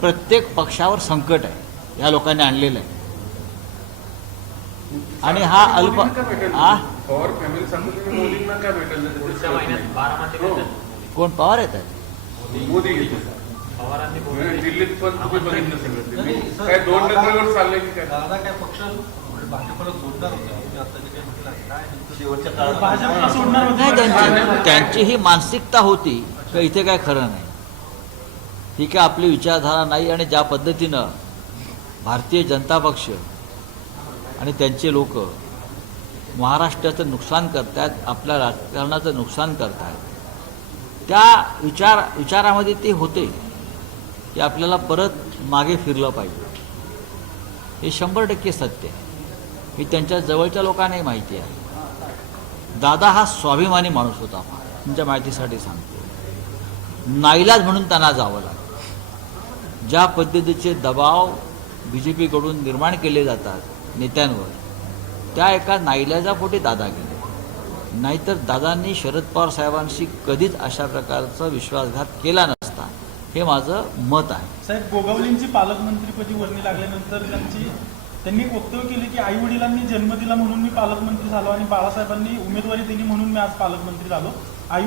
प्रत्येक पक्षावर संकट आहे या लोकांनी आणलेलं आहे. आणि हा अल्प पवार फॅमिली सांगतो मोदींना काय भेटेल पुढच्या महिन्यात बारामती कोण पवार येतात मोदी पवारांनी दिल्लीत पण तुम्ही बघितलं सगळं काय 2 नंबरवर चाललंय की काय दादा काय पक्ष भाजपला सोडणार होते आता जे काही म्हटलं काय शेवटच्या काळात भाजपला सोडणार नाही. त्यांची ही मानसिकता होती का इथे काय खरं नाही, ही काय आपली विचारधारा नाही. आणि ज्या पद्धतीनं भारतीय जनता पक्ष आणि त्यांचे लोक महाराष्ट्राचं नुकसान करतायत, आपल्या राजकारणाचं नुकसान करतायत, त्या विचारामध्ये ते होते की आपल्याला परत मागे फिरलं पाहिजे. हे 100% सत्य आहे. हे त्यांच्या जवळच्या लोकांनाही माहिती आहे. दादा हा स्वाभिमानी माणूस होता. तुमच्या माहितीसाठी सांगतो, नाईलाज म्हणून त्यांना जावं लागलं. ज्या पद्धतीचे दबाव BJPकडून निर्माण केले जातात नेत्यांवर, त्या एका नाईलाजापोटी दादा गेले. नाहीतर दादांनी शरद पवार साहेबांशी कधीच अशा प्रकारचा विश्वासघात केला नसता, हे माझं मत आहे. साहेब, गोगावलेंची पालकमंत्रीपदी वर्णी लागल्यानंतर त्यांनी एक वक्तव्य केले की आई वडिलांनी जन्म दिला म्हणून मी पालकमंत्री झालो आणि बाळासाहेबांनी उमेदवारी दिली म्हणून मी आज पालकमंत्री झालो.